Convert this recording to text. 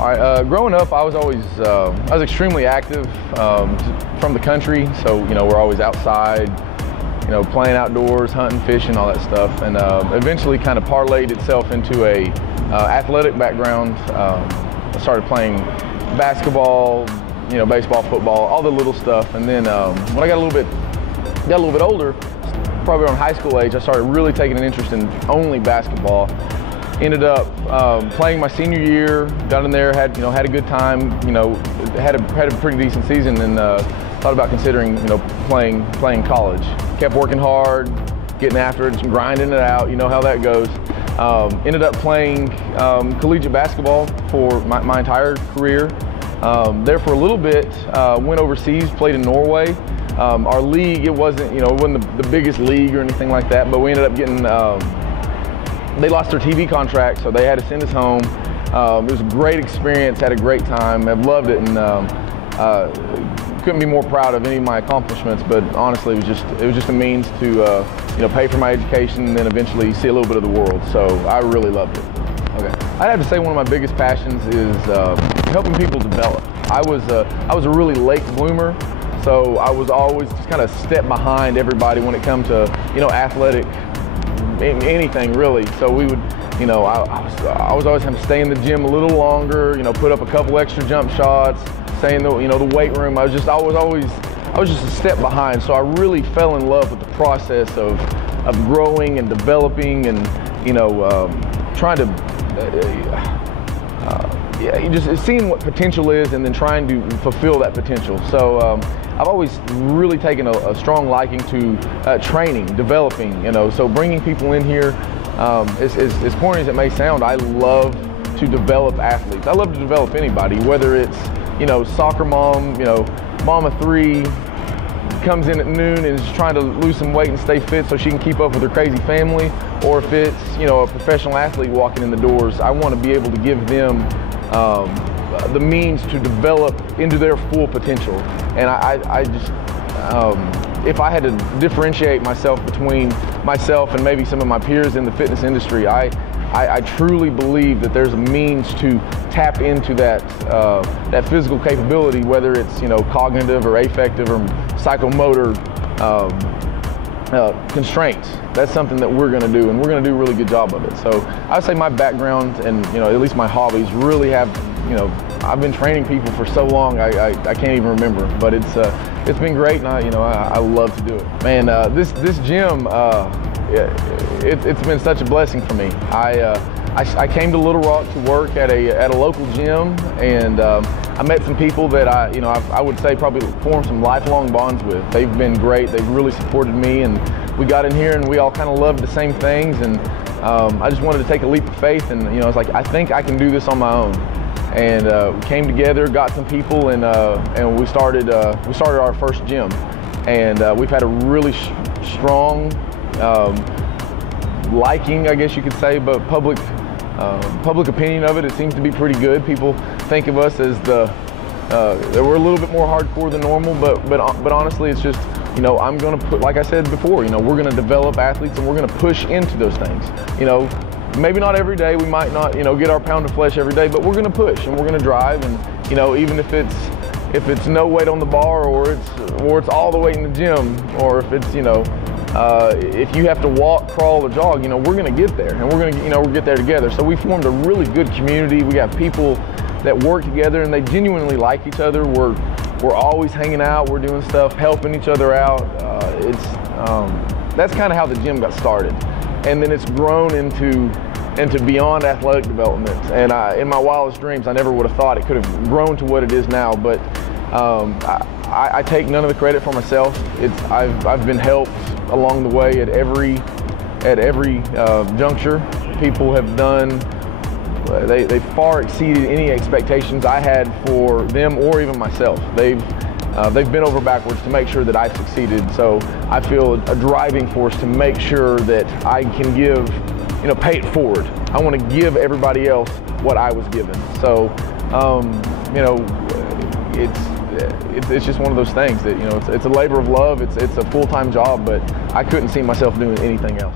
All right, growing up, I was extremely active from the country. So, we're always outside, playing outdoors, hunting, fishing, all that stuff. And eventually kind of parlayed itself into a athletic background. I started playing basketball, baseball, football, all the little stuff. And then when I got a little bit older, probably around high school age, I started really taking an interest in only basketball. Ended up playing my senior year, got in there, had a good time, had a pretty decent season, and thought about considering playing college. Kept working hard, getting after it, just grinding it out. You know how that goes. Ended up playing collegiate basketball for my entire career. There for a little bit, went overseas, played in Norway. Our league, it wasn't the biggest league or anything like that, but we ended up getting. They lost their TV contract, so they had to send us home. It was a great experience, had a great time. I've loved it, and couldn't be more proud of any of my accomplishments. But honestly, it was just a means to pay for my education and then eventually see a little bit of the world. So I really loved it. Okay, I'd have to say one of my biggest passions is helping people develop. I was a really late bloomer, so I was always just kind of step behind everybody when it come to athletic. Anything really. So we would, I was always having to stay in the gym a little longer, put up a couple extra jump shots, stay in the weight room. I was just a step behind. So I really fell in love with the process of growing and developing and, trying to, just seeing what potential is and then trying to fulfill that potential. So I've always really taken a strong liking to training, developing, so bringing people in here, as corny as it may sound, I love to develop athletes. I love to develop anybody, whether it's, soccer mom, mama 3, comes in at noon and is trying to lose some weight and stay fit so she can keep up with her crazy family, or if it's, a professional athlete walking in the doors, I want to be able to give them the means to develop into their full potential. And I just, if I had to differentiate myself between myself and maybe some of my peers in the fitness industry, I truly believe that there's a means to tap into that physical capability, whether it's cognitive or affective or psychomotor constraints. That's something that we're going to do, and we're going to do a really good job of it. So I would say my background and at least my hobbies really have I've been training people for so long I can't even remember, but it's been great, and I love to do it. Man, this gym it's been such a blessing for me. I came to Little Rock to work at a local gym, and I met some people that I would say probably formed some lifelong bonds with. They've been great. They've really supported me, and we got in here and we all kind of loved the same things, and I just wanted to take a leap of faith, and I was like, I think I can do this on my own. And we came together, got some people, and we started our first gym, and we've had a really strong liking, I guess you could say, but public opinion of it. It seems to be pretty good. People think of us as we're a little bit more hardcore than normal, but honestly, it's just I'm going to put, like I said before, we're going to develop athletes and we're going to push into those things. Maybe not every day. We might not get our pound of flesh every day, but we're going to push and we're going to drive, and even if it's no weight on the bar, or it's all the weight in the gym, or if it's if you have to walk, crawl, or jog, we're going to get there, and we're going to we'll get there together. So we formed a really good community. We got people that work together and they genuinely like each other. We're always hanging out. We're doing stuff, helping each other out. That's kind of how the gym got started, and then it's grown into beyond athletic development. And in my wildest dreams, I never would have thought it could have grown to what it is now. But I take none of the credit for myself. I've been helped along the way at every juncture. People have done. They far exceeded any expectations I had for them or even myself. They've been over backwards to make sure that I succeeded. So I feel a driving force to make sure that I can give, pay it forward. I want to give everybody else what I was given. So, it's just one of those things that, it's a labor of love. It's a full-time job, but I couldn't see myself doing anything else.